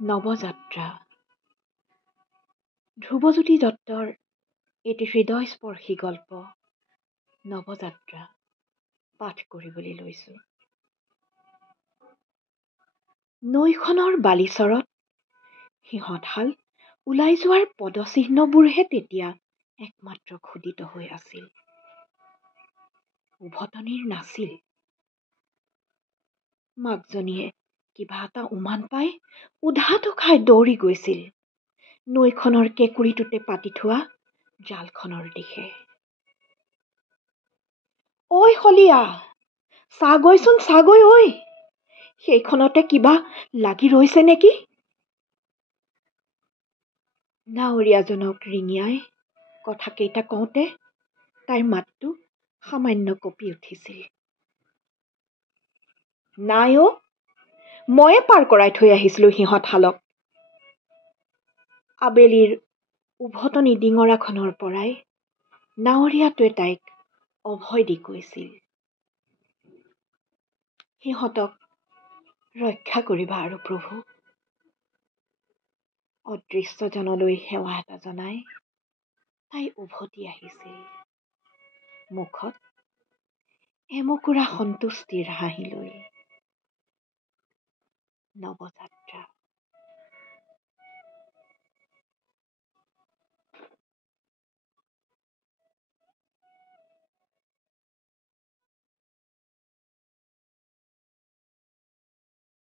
নৱযাত্ৰা। ধ্ৰুৱজ্যোতি দত্তৰ এটি হৃদয়স্পৰ্শী গল্প নৱযাত্ৰা পাঠ কৰিবলৈ লৈছো। নৈখনৰ বালিচৰত সিহঁতহাল ওলাই যোৱাৰ পদচিহ্নবোৰহে তেতিয়া একমাত্ৰ খোদিত হৈ আছিল। উভতনিৰ নাছিল। মাকজনীয়ে কিবা এটা উমান পাই উধাটো খাই দৌৰি গৈছিল নৈখনৰ কেঁকুৰিটোতে পাতি থোৱা জালখনৰ দিশে। ঐ শলিয়া, চাগৈচোন চাগৈ ঐ, সেইখনতে কিবা লাগি ৰৈছে নেকি? নাৱৰীয়াজনক ৰিঙিয়াই কথাকেইটা কওঁতে তাইৰ মাতটো সামান্য কঁপি উঠিছিল। নাই অ', ময়ে পাৰ কৰাই থৈ আহিছিলো সিহঁতহালক। আবেলিৰ উভতনি ডিঙৰাখনৰ পৰাই নাৱৰীয়াটোৱে তাইক অভয় দি কৈছিল, সিহঁতক ৰক্ষা কৰিবা আৰু প্ৰভু। অদৃশ্যজনলৈ সেৱা এটা জনাই তাই উভতি আহিছিল, মুখত এমুকুৰা সন্তুষ্টিৰ হাঁহি লৈ। নৱযাত্ৰা।